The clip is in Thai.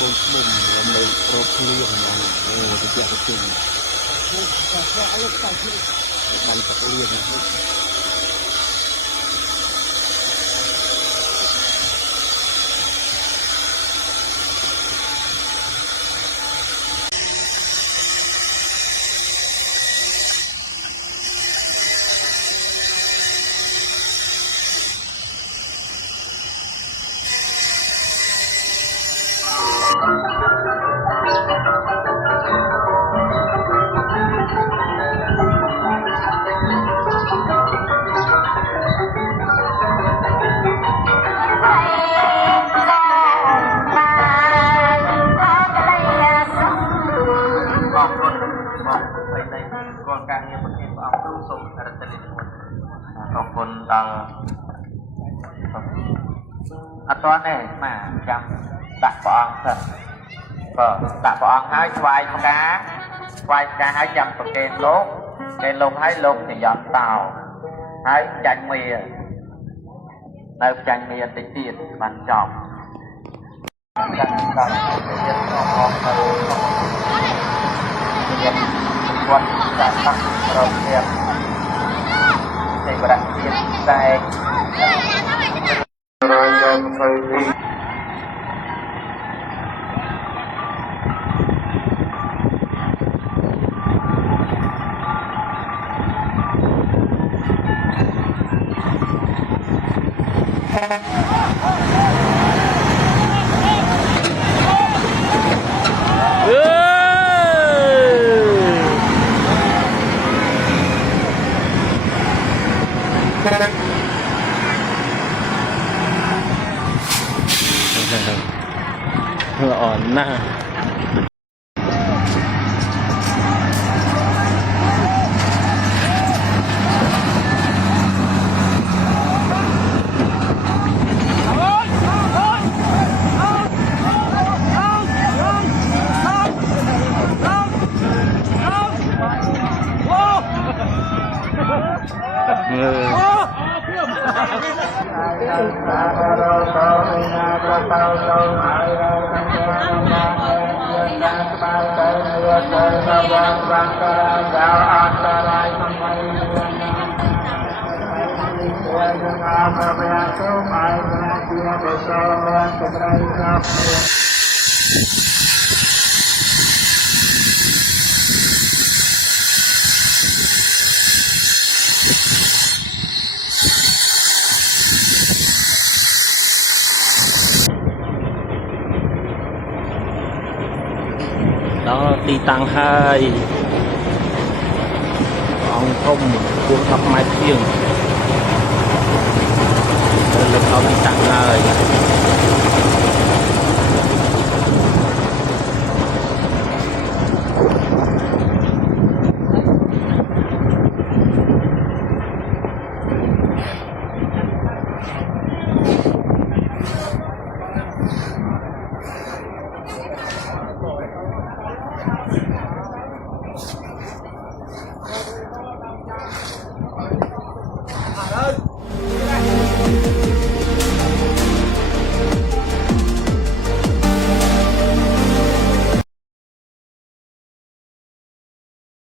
bông bông mấy pro clear này ô thì chuyện được chừng bằng tạc liềnอันตัวนี้มาจำดักปองเถอะดักปองให้ควายกาให้จำตัวเกณฑ์ลงให้ลงthì dọn tàuให้จันเมียในจันเมียติดตีนมันจอบจันทร์เรียนออกเรียนวันจันทร์เราเรียนในประเทศไทยอ่อนหน้าđó đi tăng hai ông không cuốn thập mai thiêng lực ông đi tăng hai